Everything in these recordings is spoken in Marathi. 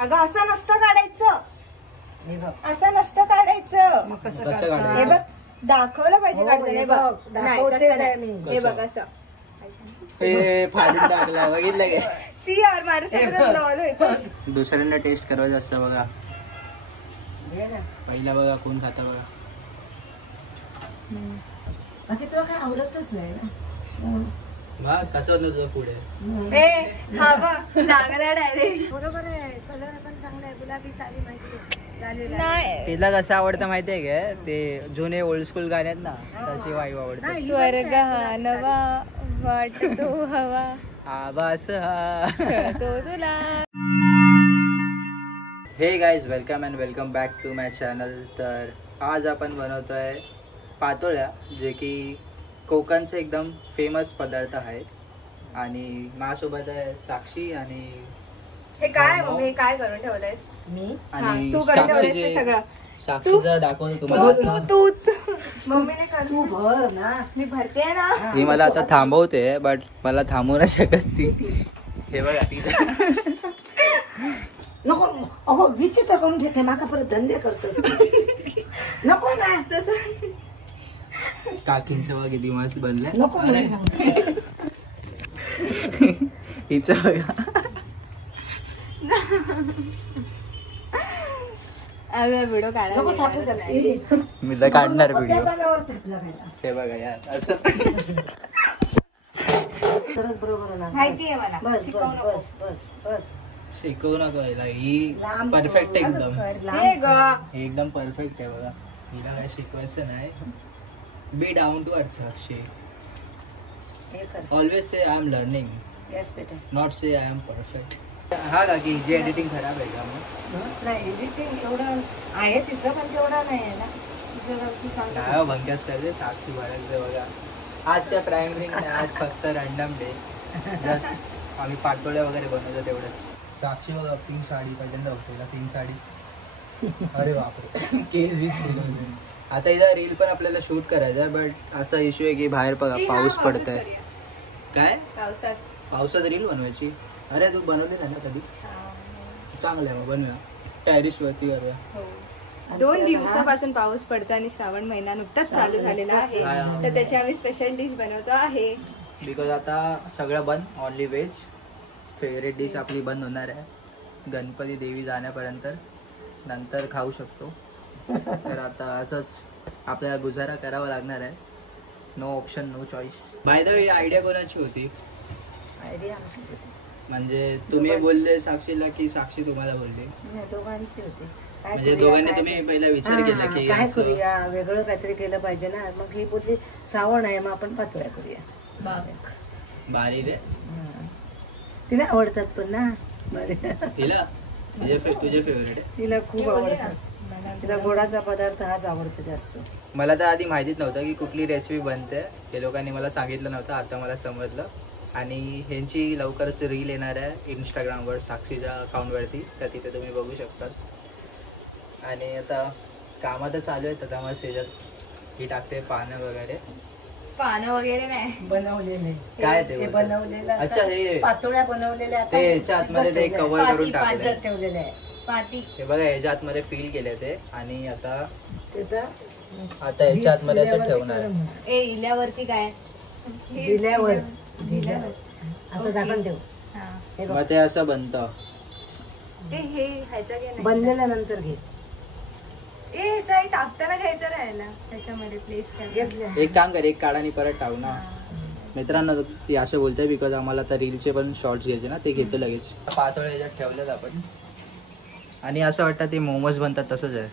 अगं असं नसतं काढायचं, असं नसतं काढायचं. मग कसं काढायचं? हे बघ दाखवलं पाहिजे काढताना. हे बघ असं हे फाडून टाकला बघितलं काय? शी यार माझ्या दुसऱ्यांना टेस्ट करायचं असतं बघा. पहिला बघा कोण खाता बघा. तुला काय आवडतच नाही ना. कसं होतं तुझं पुढे? हा बघ लागला डायरेक्ट. बरोबर आहे, कलर पण चांगला आहे. गुलाबी साडी माहिती नाही तिला कसं आवडतं माहितीये का? ते जुने ओल्ड स्कूल गाणे आहेत ना, तशी वाईब आवडते. स्वर्ग हा नवा वाटतो हवा, आभास हा छळतो तुला. Hey guys, welcome and welcome back to my channel. तर आज आपण बनवतोय पातोळ्या, जे की कोकणचे एकदम फेमस पदार्थ आहेत. आणि माझ्यासोबत आहे साक्षी आणि हे काय मम्मी, हे काय करून ठेवलंयस? मी आणि तू करून ठेवलंयस ते सगळं. साक्षीचं दाखवतो तुम्हाला. तू मम्मीने कर. तू भर ना. मी भरते ना. ही मला आता थांबवते, बट मला थांबवू नाही शकत ती. हे बघा तिथं. नको अगो, विचित्र करून घेते माका, परत धंदे करतोस. नको ना तसं काकींचं बघा किती मस्त बनलंय. नको म्हणून सांगते. हिचं बघा. व्हिडिओ नको थापू साक्षी. मी तर काढणार त्या व्हिडिओ. पानावर थापला पाहिला. हे बघा यार असं. तरच बरोबर ना. माहिती आहे मला. बस शिकवू बस नको. बस बस बस. शिकवू नको हिला. ही लांब परफेक्ट एकदम. हे ग हे एकदम परफेक्ट आहे बघा. हिला काय शिकवायचं नाही. बी डाऊन टू अर्थ साक्षी. हे कर. Always say I am learning, गॅस पेटे. Not say I am perfect. हा काकी, जी एडिटिंग खराब आहे का मग? नाही, एडिटिंग एवढं आहे तिचं, पण तेवढा नाही आहे ना. तुझं तू सांग. काय भंग्यास करते साक्षी भरायचं बघा. आज काय प्रायमरी नाही, आज फक्त रॅन्डम डे. जस्ट आम्ही पाटोळ्या वगैरे बनवतो तेवढंच. साक्षी बघा पिंक साडी पहिल्यांदा बघतो, पिंक साडी. अरे बापरे, केस बीस फिरवले. आता इथं रील पण आपल्याला शूट करायचं आहे, बट असा इश्यू आहे की बाहेर पाऊस पडत आहे. काय पावसात रील बनवायची? अरे तू बनवली नाही ना कधी? चांगलं आहे मग बनवूया, टेरिस वरती करूया. 2 दिवसापासून पाऊस पडतो आणि श्रावण महिना नुकताच चालू झालेला आहे, तर त्याची आम्ही स्पेशल डिश बनवतो आहे. बिकॉज आता सगळं बंद, ओनली व्हेज. फेवरेट डिश आपली बंद होणार आहे गणपती देवी जाण्यापर्यंत, नंतर खाऊ शकतो. तर आता असंच आपल्याला गुजारा करावा लागणार आहे. No option, no choice. By the way, idea कोणाची होती? आयडिया आमचीच होती. म्हणजे तुम्ही बोलले साक्षीला की साक्षी तुम्हाला बोलली? नाही, दोघांची होती. काय म्हणजे करूया, दोघांनी काय तुम्ही पहिला विचार केला की काय असं- करूया, वेगळं काहीतरी केलं पाहिजे ना. मग ही बोलली श्रावण आहे, मग आपण पातोळ्या करूया. भारी रे. तिला आवडतात पण ना. तिला तुझे फेवरेट आहे? तिला खूप आवडतात. तिला गोडाचा पदार्थ हाच आवडतो जास्त. मला तर आधी माहितीच नव्हतं की कुठली रेसिपी बनते. ते लोकांनी मला सांगितलं नव्हतं, आता मला समजलं. आणि ह्यांची लवकरच रील येणार आहे इंस्टाग्रामवर, साक्षीच्या अकाउंटवरती, तर तिथे तुम्ही बघू शकता. आणि आता कामं तर चालू आहेत, आता मला शेजात ही टाकते पानं वगैरे. पानं वगैरे नाही बनवलेले काय ते ते बोलतात? बनवलेलं. अच्छा, हे पातोळ्या बनवलेल्या आता ते ह्याच्या आतमध्ये ते शिजत कव्हर करून पाती- टाकले. शिजत ठेवलेले आहे. पाती. हे बघा ह्याच्या आतमध्ये फील केले ते. आणि आता तिथं ह्याच्या आतमध्ये असं ठेवणार. ए इल्यावरती काय दिल्यावर आता झाकण ठेव. हा. हे बघ. मग ते असं बनतं. हे ह्याचा घे नाही. बनलेल्यानंतर घे. ह्याचा टाकताना घ्यायचं राहिला त्याच्यामध्ये प्लेस घेतल्या. एक काम कर, एक काढा आणि परत टाकू ना. मित्रांनो, ती असं बोलते बिकॉज आम्हाला आता रीलचे पण शॉर्ट्स घ्यायचे ना, ते घेतो लगेच. पातोळे ह्याच्यात ठेवलेत आपण. आणि असं वाटतं ते मोमोज बनतात तसंच आहे.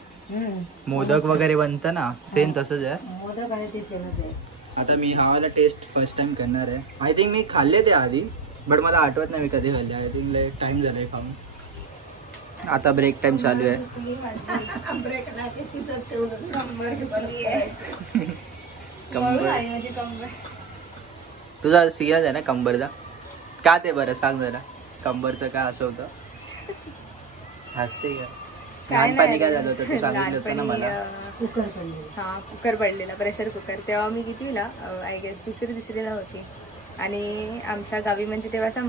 मोदक वगैरे बनतं ना, सेम तसंच आहे. मोदक आहे ते सेमच आहे. आता मी हा वाला टेस्ट फर्स्ट टाइम करणार आहे. आय थिंक मी खाल्ले ते आधी, बट मला आठवत नाही मी कधी खाल्ले. आय थिंक लय टाइम झालाय खाऊन. आता ब्रेक टाइम चालू आहे. कंबर तुझा सिरियस आहे ना कंबरचा? का ते बरं सांग जरा, कंबरचं काय असं होतं? हसते का? लहानपणी काय झालं होतं तू सांगितलं होतं ना मला. कुकर पडले. हा, कुकर पडलेला, प्रेशर कुकर. तेव्हा मी कितीला, आय गेस दुसरी तिसरीला होती. आणि आमच्या गावी म्हणजे तेव्हा असा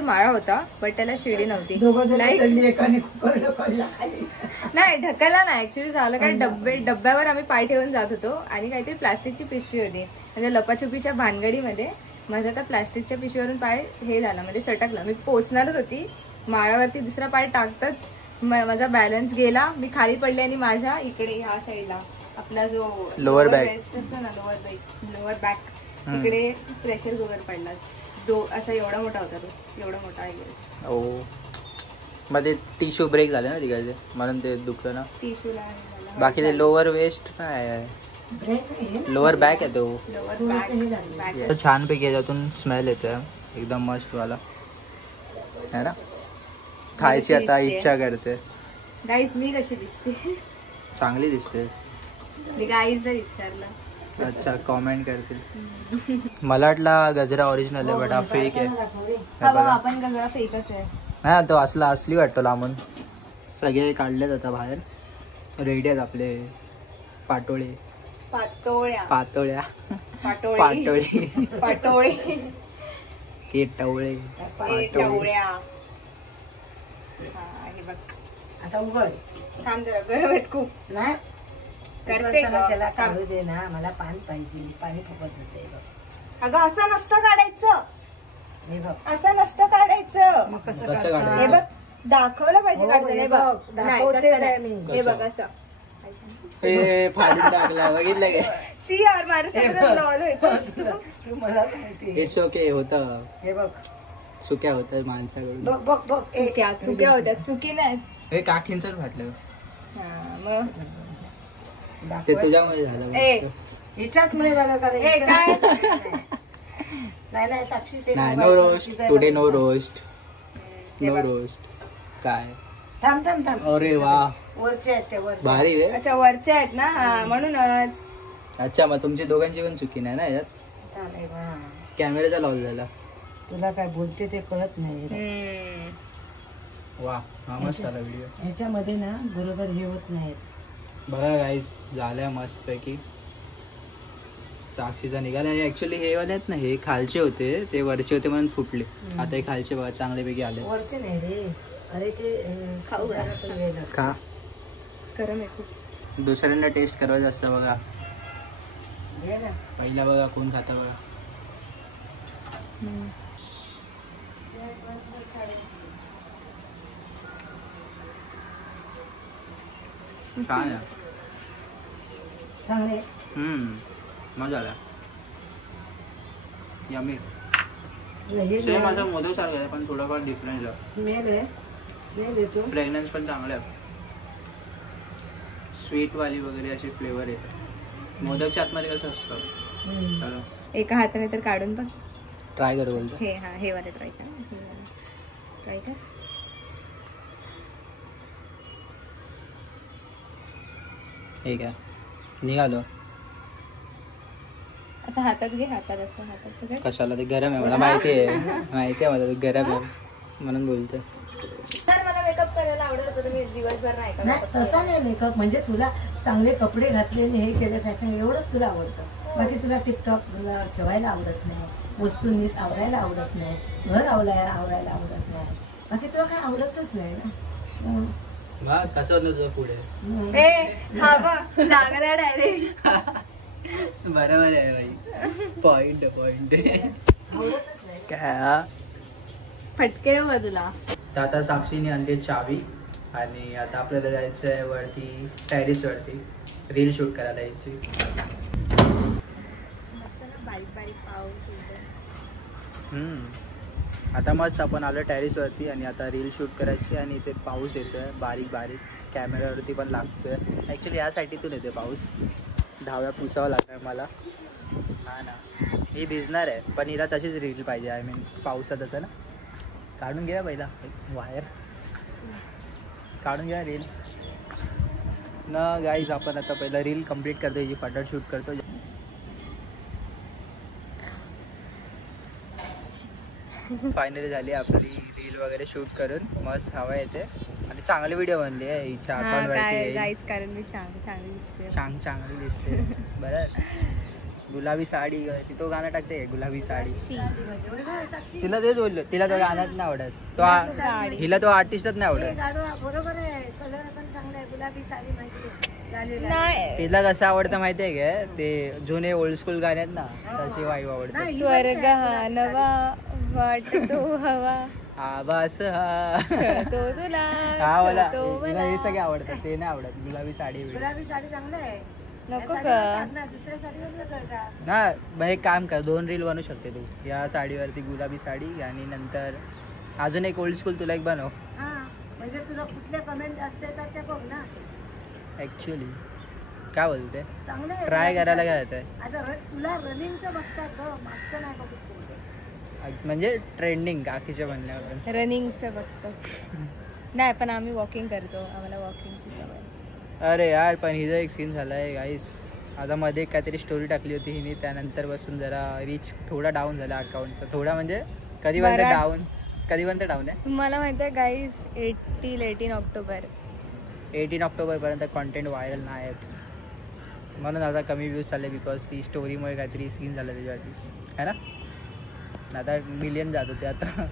माळा होता, पण त्याला शिडी नव्हती. दोघं जण Like- चढली, एकाने कुकर ढकलला खाली. नाही ढकलला नाही, ऍक्च्युली झालं काय, डब्यावर आम्ही पाय ठेवून जात होतो आणि काहीतरी प्लास्टिकची पिशवी होती, म्हणजे लपाछुपीच्या भानगडीमध्ये माझा त्या प्लास्टिकच्या पिशवीवरून पाय हे झाला, म्हणजे सटकला. मी पोचणारच होती, माळावरती दुसरा पाय टाकतच माझा बॅलन्स गेला, मी खाली पडले आणि माझ्या इकडे ह्या साईडला आपला जो Lower back. वेस्ट असतो ना, लोअर बॅक तिकडे प्रेशर वगैरे पडला. असा एवढा मोठा होता तो, एवढा मोठा आहे गेस. ओ मध्ये टिश्यू ब्रेक झाले ना तिकडचे, म्हणून ते दुखलं ना. टिश्यूला बाकी ते लोअर वेस्ट काय आहे, ब्रेक नाही, लोअर बॅक आहे तो. लोअर थोडंसं हे झालं. बॅक. छानपैकी याच्यातून स्मेल येतोय एकदम मस्त वाला है ना. खायची आता इच्छा करते. गाईज मी कशी दिसते? चांगली दिसते. मी गाईजला विचारलं. अच्छा कॉमेंट करतील. मला वाटला गजरा ओरिजिनल आहे, बट हा फेक आहे. हा बघा, आपण गजरा फेकच आहे. नाही तो असली वाटतो लांबून. सगळे काढलेत आता बाहेर, रेडी आहेत आपले पाटोळे. पातोळ्या पातोळ्या पाटोळे पाटोळे पाटोळे ते टवळे टवळ्या. हा, हे बघ. आता उघड थांब जरा, गरम आहेत खूप. नाही करते करताना का? त्याला थांब. काढू दे ना, मला पाणी पाहिजे, पाणी फुकट होते बघ. अगं असं नसतं काढायचं, हे बघ असं नसतं काढायचं. मग कसं कसं काढायचं? काढायचं? हे बघ, दाखवलं पाहिजे हो, काढताना. हे हे बघ, बघ, नाही, दाखवतेच तसं आहे नाही. मी. हे बघ असं. हे फाडून टाकला बघितलं काय. शी यार, माझ्यासोबत लॉल व्हायचं. तू मला माहिती. इट्स ओके होतं, हे बघ चुक्या होतात माणसाकडून. बघ बघ बघ चुक्या होत्या, चुकी नाही. हे काकींच फाटलं, हा, मग ते दाखव. तुझ्यामुळे झालं. ए, हिच्याच मुळे झालं का रे? ए, काय? नाही नाही साक्षी ते नाही, नाही नो व्हायचं. रोस्ट तिचं टुडे, बघ. नो रोस्ट, हे नो बघ. रोस्ट. काय थांब थांब थांब. अरे वा, वरचे आहेत ते वरचे. भारी रे. अच्छा वरच्या आहेत ना, हा, म्हणूनच. अच्छा मग तुमची दोघांची पण चुकी नाही ना यात. थांब, हे बघ. कॅमेराचा लॉस झाला. तुला काय बोलते ते कळत नाही. हम्म. वा हा मस्त आला व्हिडिओ. ह्याच्यामध्ये ना बरोबर हे होत नाहीत. बघा गाईस, झालंय मस्त पैकी. साक्षीचा निघाला. ऍक्च्युली हे वाले आहेत ना, हे खालचे होते, ते वरचे होते म्हणून फुटले. आता हे खालचे बघा चांगल्यापैकी आले. वरचे नाही रे, अरे ते खाऊ का? शिजायला पण वेळ लागतो. का गरम आहे खूप. दुसऱ्यांना टेस्ट करायचं असतं बघा. घे ना. पहिला बघा कोण खाता बघा. हम्म. छान आहे. चांगले मजा आला. यम्मी. हे सेम माझा मोदक सारखं आहे, पण थोडाफार डिफरन्स आहे. स्मेल आहे, स्मेल येतो. फ्रेग्रन्स पण चांगलं आहे. स्वीट वाली वगैरे असे फ्लेवर येतात. मोदकच्या आतमध्ये कसं असतं. चला एका हाताने तर काढून बघ. ट्राय करू बोलतो. हे हा, हे वाले ट्राय कर, ट्राय कर. हे काय निघालो. असं हातात घे, हातात असं हातात पकड. कशाला, ते गरम आहे मला माहिती आहे. माहिती आहे मला ते गरम आहे म्हणून बोलतोय. तर मला मेकअप करायला आवडत होतं, मी दिवसभर नाही का नाही makeup तसा करत. नाही मेकअप, म्हणजे तुला चांगले कपडे घातले आणि हे केलं फॅशन एवढंच तुला आवडतं. बाकी तुला टिकटॉक तुला ठेवायला आवडत नाही, वस्तू नीट आवरायला आवडत नाही, घर आवरायला आवडत नाही, बाकी तुला काय आवडतच नाही ना. मग कसं होतं तुझं पुढे. ए हा बघ, लागला डायरेक्ट. बरोबर आहे बाई. पॉइंट आवडतच नाही. काय फटके बघ तुला. तर आता साक्षीने आणली चावी आणि आता आपल्याला जायचं आहे वरती, टेरेस वरती रील शूट करायला यायची. बारीक बारीक पाऊस आता मस्त आपण आलो टेरेस वरती आणि आता रील शूट करायची. आणि इथे पाऊस येतोय बारीक बारीक, कॅमेऱ्यावरती पण लागतोय. ॲक्च्युली या साईडीतून येते पाऊस. धाव्या पुसावं लागणार मला. हा ना, ही भिजणार आहे, पण हिला तशीच रील पाहिजे. आय मीन पावसात होतं ना. काढून घ्या पहिला वायर, काढून घ्या रील ना. गाईज आपण आता पहिला रील कम्प्लीट करतो, हिची फटाफट शूट करतो. फायनली झाली आपली रील वगैरे शूट करून. मस्त हवा येते आणि चांगली व्हिडिओ बनली आहे. हिच्या अकाउंट वरती गाईच, कारण मी चांगली दिसते. चांगली दिसते. बरं गुलाबी साडी ती तो गाणं टाकते गुलाबी साडी. साक्षी तिला तेच बोललो, तिला तो गाणंच नाही आवडत. साडी. हिला तो आर्टिस्टच नाही आवडत. बरोबर आहे, कलर पण चांगला आहे. गुलाबी साडी माझी नाही तिला कसं आवडतं माहितीये का, ते जुने ओल्ड स्कूल गाणे आहेत ना, तशी वाईब आवडते. स्वर्ग हा नवा वाटतो हवा आभास हा छळतो तुला हा मला छळतो तिला मला. हे सगळे आवडतात, ते नाही आवडत गुलाबी साडी वगैरे. गुलाबी साडी चांगलं आहे. नको या का साडीवर ना, दुसऱ्या साडीवर कळता. ना मग एक काम कर, 2 रील बनवू शकते तू. या साडीवरती गुलाबी साडी आणि नंतर अजून एक ओल्ड स्कूल तुला एक बनव. हा म्हणजे तुला कुठल्या कमेंट असते तर त्या बघ ना. ऍक्च्युअली काय बोलते, चांगलं आहे. ट्राय करायला काय येतंय. आता तुला रनिंगचं बघतात ग, मागचं नाही बघत तू. म्हणजे ट्रेंडिंग काकीच्या म्हणण्यावर. रनिंगचं बघतो नाही पण आम्ही वॉकिंग करतो, आम्हाला वॉकिंगची सवय. अरे यार पण हिचा एक सीन झालाय गाईस. आता मध्ये काहीतरी स्टोरी टाकली होती हिने, त्यानंतर बसून जरा रीच थोडा डाऊन झाला अकाउंटचा. थोडा म्हणजे कधीपर्यंत बराच. डाऊन, कधीपर्यंत डाऊन आहे. तुम्हाला माहिती आहे गाईज 18 ऑक्टोबर 18 ऑक्टोबरपर्यंत कॉन्टेंट व्हायरल नाही आहेत, म्हणून आता कमी व्ह्यूज चालले. बिकॉज ती स्टोरीमुळे काहीतरी सीन झालं त्याच्यावरती है ना. आता मिलियन जात होते, आता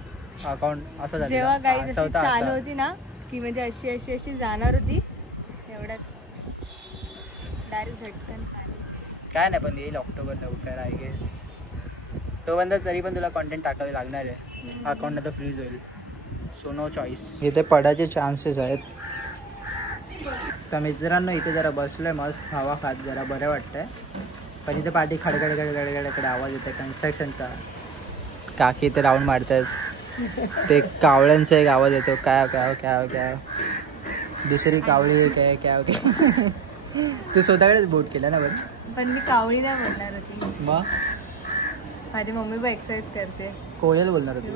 अकाउंट असं झालं. जेव्हा गाईज असं अशी होतं, चालू असं. होती ना की म्हणजे अशी जाणार होती एवढ्यात डायरेक्ट झटकन खाली. काय नाही पण येईल ऑक्टोबर लवकर आय गेस. तोपर्यंत तरी पण तुला कॉन्टेंट टाकावे लागणार आहे, अकाउंट आता फ्रीज होईल. So no choice. इथे पडायचे चान्सेस आहेत. तर मित्रांनो इथे जरा बसलोय मस्त हवा खात, जरा बरं वाटतंय. पण इथे पाठी खडखडकडे आवाज येतो कन्स्ट्रक्शनचा. काकी इथे राऊंड मारतात, ते कावळ्यांचा एक आवाज येतो काय काय काय काय. दुसरी कावळी काय काय काय. तू स्वतःकडेच बोट केला ना पण मी कावळी नाही बोलणार होती, मग माझी मम्मी पण एक्सरसाइज करते. कोयल बोलणार होती.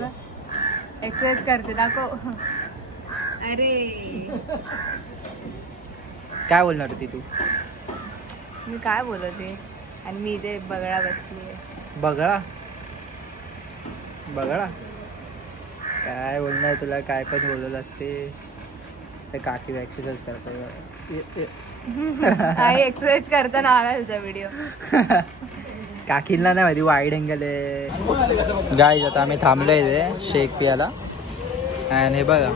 एक्सरसाइज करते दाखव. अरे काय बोलणार होती तू. मी काय बोलते आणि मी इथे बगळा बसली. बगळा बगळा काय बोलणार तुला, काय पण बोलत असते. ते काकी एक्सरसाइज करतात. आई एक्सरसाइज करताना आला तुझा व्हिडिओ. काकींना नाही माहिती वाईड अँगल आहे. गाईज आता आम्ही थांबलोय इथे शेक पियाला. आणि हे बघा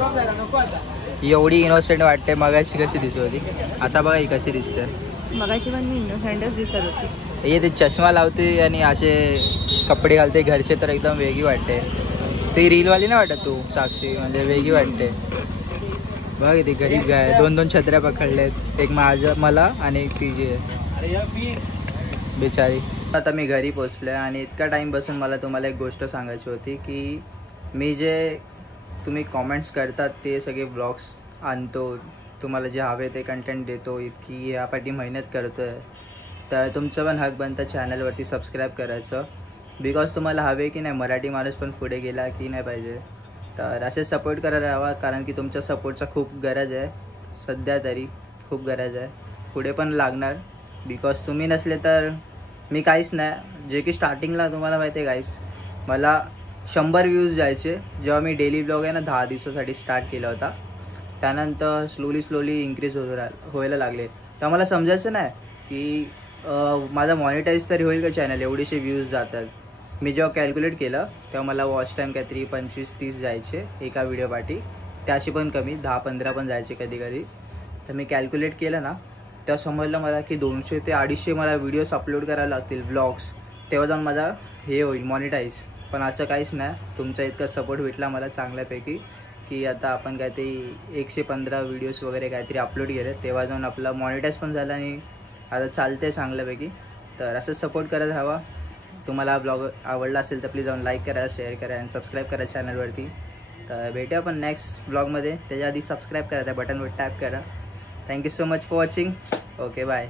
एवढी इनोसेंट वाटते, मगाशी कशी दिसत होती, आता बघा ही कशी दिसते. मगाशी पण मी इनोसेंटच दिसत होती. हे ते चष्मा लावते आणि असे कपडे घालते घरचे, तर एकदम वेगळी वाटते. ती रीलवाली नाही वाटत तू साक्षी, म्हणजे वेगळी वाटते. बघ ती गरीब गाय 2 छत्र्या पकडलेत, एक मला आणि एक तिची आहे बिचारी. आता मी घरी पोचलोय आणि इतका टाइम बसून मला तुम्हाला एक गोष्ट सांगायची होती की मी जे तुम्ही कॉमेंट्स करतात ते सगळे ब्लॉग्स आणतो, तुम्हाला जे हवे ते कंटेंट देतो, इतकी यासाठी मेहनत करतो आहे, तर तुमचं पण हक बनतं चॅनलवरती सबस्क्राईब करायचं. बिकॉज तुम्हाला हवे की नाही मराठी माणूस पण पुढे गेला की नाही पाहिजे. तर असे सपोर्ट करायला हवा, कारण की तुमच्या सपोर्टचा खूप गरज आहे. सध्या तरी खूप गरज आहे, पुढे पण लागणार. बिकॉज तुम्ही नसले तर मी काहीच नाही. जे की स्टार्टिंगला तुम्हाला माहिती आहे गाईस, मला 100 व्ह्यूज जायचे जेव्हा मी डेली ब्लॉग आहे ना 10 दिवसासाठी स्टार्ट केला होता. त्यानंतर स्लोली इन्क्रीज व्हायला लागले. तर मला समजायचं नाही की माझा मॉनिटाईज तरी होईल का चॅनल, एवढेसे व्ह्यूज जातात. मी जेव्हा कॅल्क्युलेट केलं तेव्हा मला वॉच टाईम काहीतरी 25-30 जायचे एका व्हिडिओपाठी, त्याशी पण कमी 10-15 पण जायचे कधी कधी. तर मी कॅल्क्युलेट केलं ना तेव्हा समजलं मला की 200 ते 250 मला व्हिडिओज अपलोड करावे लागतील ब्लॉग्स, तेव्हा जाऊन माझा हे होईल मॉनिटाईज. पण असं काहीच नाही. तुमचा इतका सपोर्ट भेटला मला चांगल्यापैकी की आता आपण काहीतरी 115 व्हिडिओज वगैरे काहीतरी अपलोड केले, तेव्हा जाऊन आपला मॉनिटाईज पण झाला आणि आता चालते चांगल्यापैकी. तर असं सपोर्ट करत राहा. तुम्हाला ब्लॉग आवडला असेल तर प्लीज जाऊन लाईक करा, शेअर करा आणि सबस्क्राईब करा चॅनलवरती. तर भेटूया आपण नेक्स्ट ब्लॉगमध्ये. त्याच्या आधी सबस्क्राईब करा, त्या बटनवर टॅप करा. Thank you so much for watching. Okay bye.